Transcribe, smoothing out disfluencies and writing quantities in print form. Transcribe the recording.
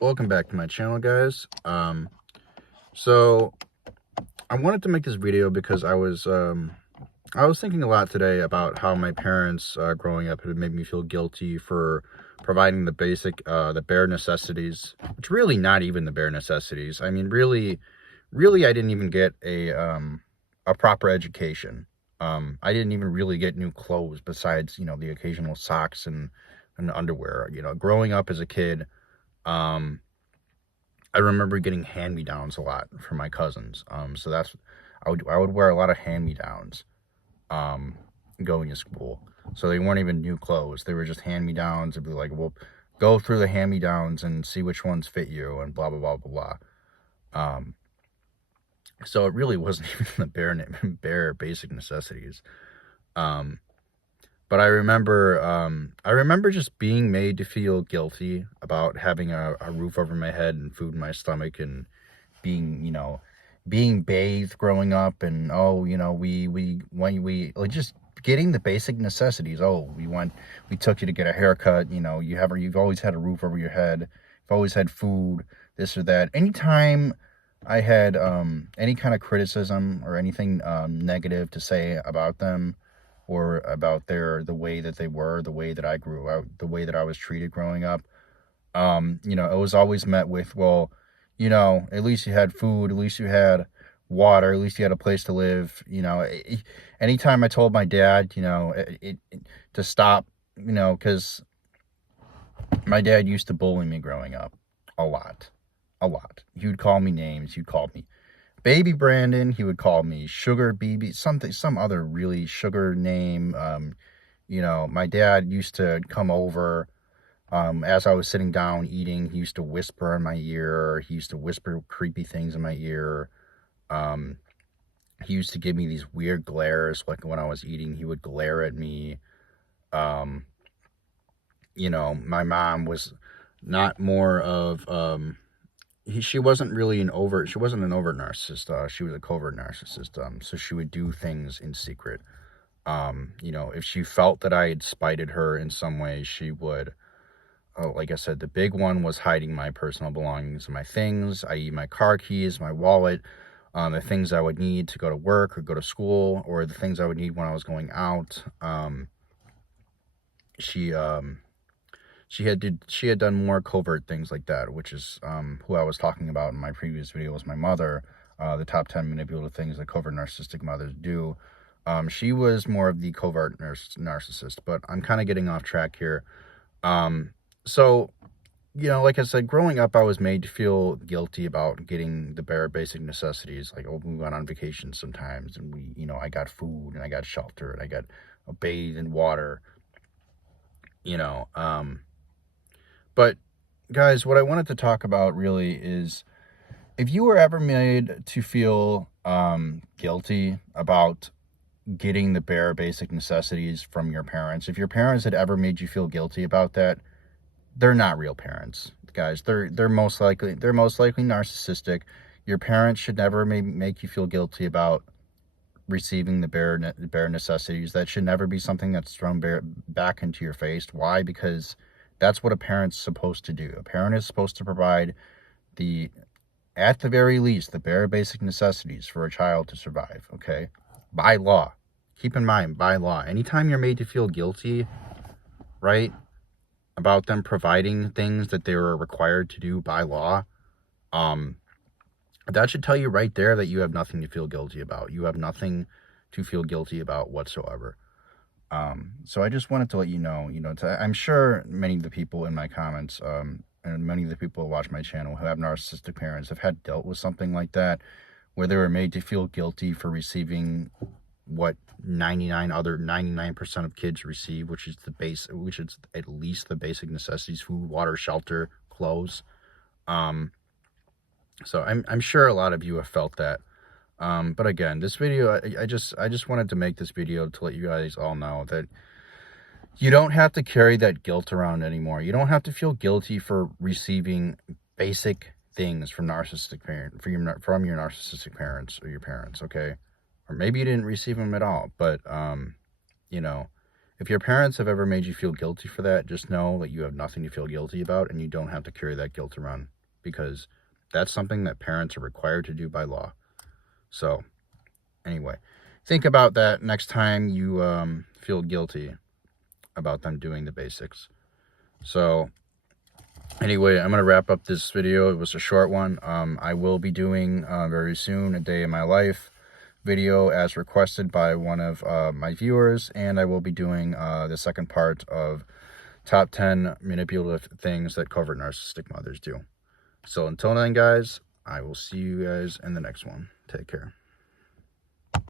Welcome back to my channel, guys. So I wanted to make this video because I was thinking a lot today about how my parents growing up had made me feel guilty for providing the the bare necessities. It's really not even the bare necessities. I mean, really, I didn't even get a proper education. I didn't even really get new clothes besides, the occasional socks and underwear. Growing up as a kid, um, I remember getting hand-me-downs a lot from my cousins. So I would wear a lot of hand-me-downs um, going to school. So they weren't even new clothes. They were just hand-me-downs. It'd be like, well, go through the hand-me-downs and see which ones fit you and blah, blah, blah, blah, blah. So it really wasn't even the bare basic necessities. Um, but I remember just being made to feel guilty about having a roof over my head and food in my stomach and being, being bathed growing up. And oh, when we like just getting the basic necessities. Oh, we took you to get a haircut. You've always had a roof over your head. You've always had food, this or that. Anytime I had any kind of criticism or anything negative to say about them, or about the way that they were, the way that I grew out, the way that I was treated growing up, it was always met with, well, at least you had food, at least you had water, at least you had a place to live. Anytime I told my dad, to stop, because my dad used to bully me growing up a lot, a lot. He would call me names. He'd call me Baby Brandon. He would call me Sugar BB, some other really sugar name. My dad used to come over as I was sitting down eating. He used to whisper in my ear. He used to whisper creepy things in my ear. Um, he used to give me these weird glares, like when I was eating, he would glare at me. Um, my mom was not more of, she wasn't really she wasn't an overt narcissist. She was a covert narcissist. So she would do things in secret. If she felt that I had spited her in some way, she would. Like I said, the big one was hiding my personal belongings and my things, i.e. my car keys, my wallet, the things I would need to go to work or go to school, or the things I would need when I was going out. She she had done more covert things like that, which is who I was talking about in my previous video was my mother. The top 10 manipulative things that covert narcissistic mothers do. She was more of the covert narcissist, but I'm kind of getting off track here. So, like I said, growing up, I was made to feel guilty about getting the bare basic necessities. Like, oh, we went on vacation sometimes, and I got food, and I got shelter, and I got a bathe in water, you know. But guys, what I wanted to talk about really is if you were ever made to feel guilty about getting the bare basic necessities from your parents, if your parents had ever made you feel guilty about that, they're not real parents, guys. They're most likely narcissistic. Your parents should never make you feel guilty about receiving the bare necessities. That should never be something that's thrown back into your face. Why? Because that's what a parent's supposed to do. A parent is supposed to provide at the very least, the bare basic necessities for a child to survive. Okay, by law. Keep in mind, by law. Anytime you're made to feel guilty, right, about them providing things that they were required to do by law, that should tell you right there that you have nothing to feel guilty about. You have nothing to feel guilty about whatsoever. So I just wanted to let you know, I'm sure many of the people in my comments, and many of the people who watch my channel who have narcissistic parents have had dealt with something like that, where they were made to feel guilty for receiving what 99% of kids receive, which is at least the basic necessities: food, water, shelter, clothes. So I'm sure a lot of you have felt that. But again, this video, I just wanted to make this video to let you guys all know that you don't have to carry that guilt around anymore. You don't have to feel guilty for receiving basic things from from your narcissistic parents or your parents, okay? Or maybe you didn't receive them at all, but you know, If your parents have ever made you feel guilty for that, just know that you have nothing to feel guilty about, and you don't have to carry that guilt around, because that's something that parents are required to do by law. So anyway, think about that next time you feel guilty about them doing the basics. So anyway, I'm going to wrap up this video. It was a short one. I will be doing very soon a day in my life video as requested by one of my viewers, and I will be doing the second part of top 10 manipulative things that covert narcissistic mothers do. So until then, guys, I will see you guys in the next one. Take care.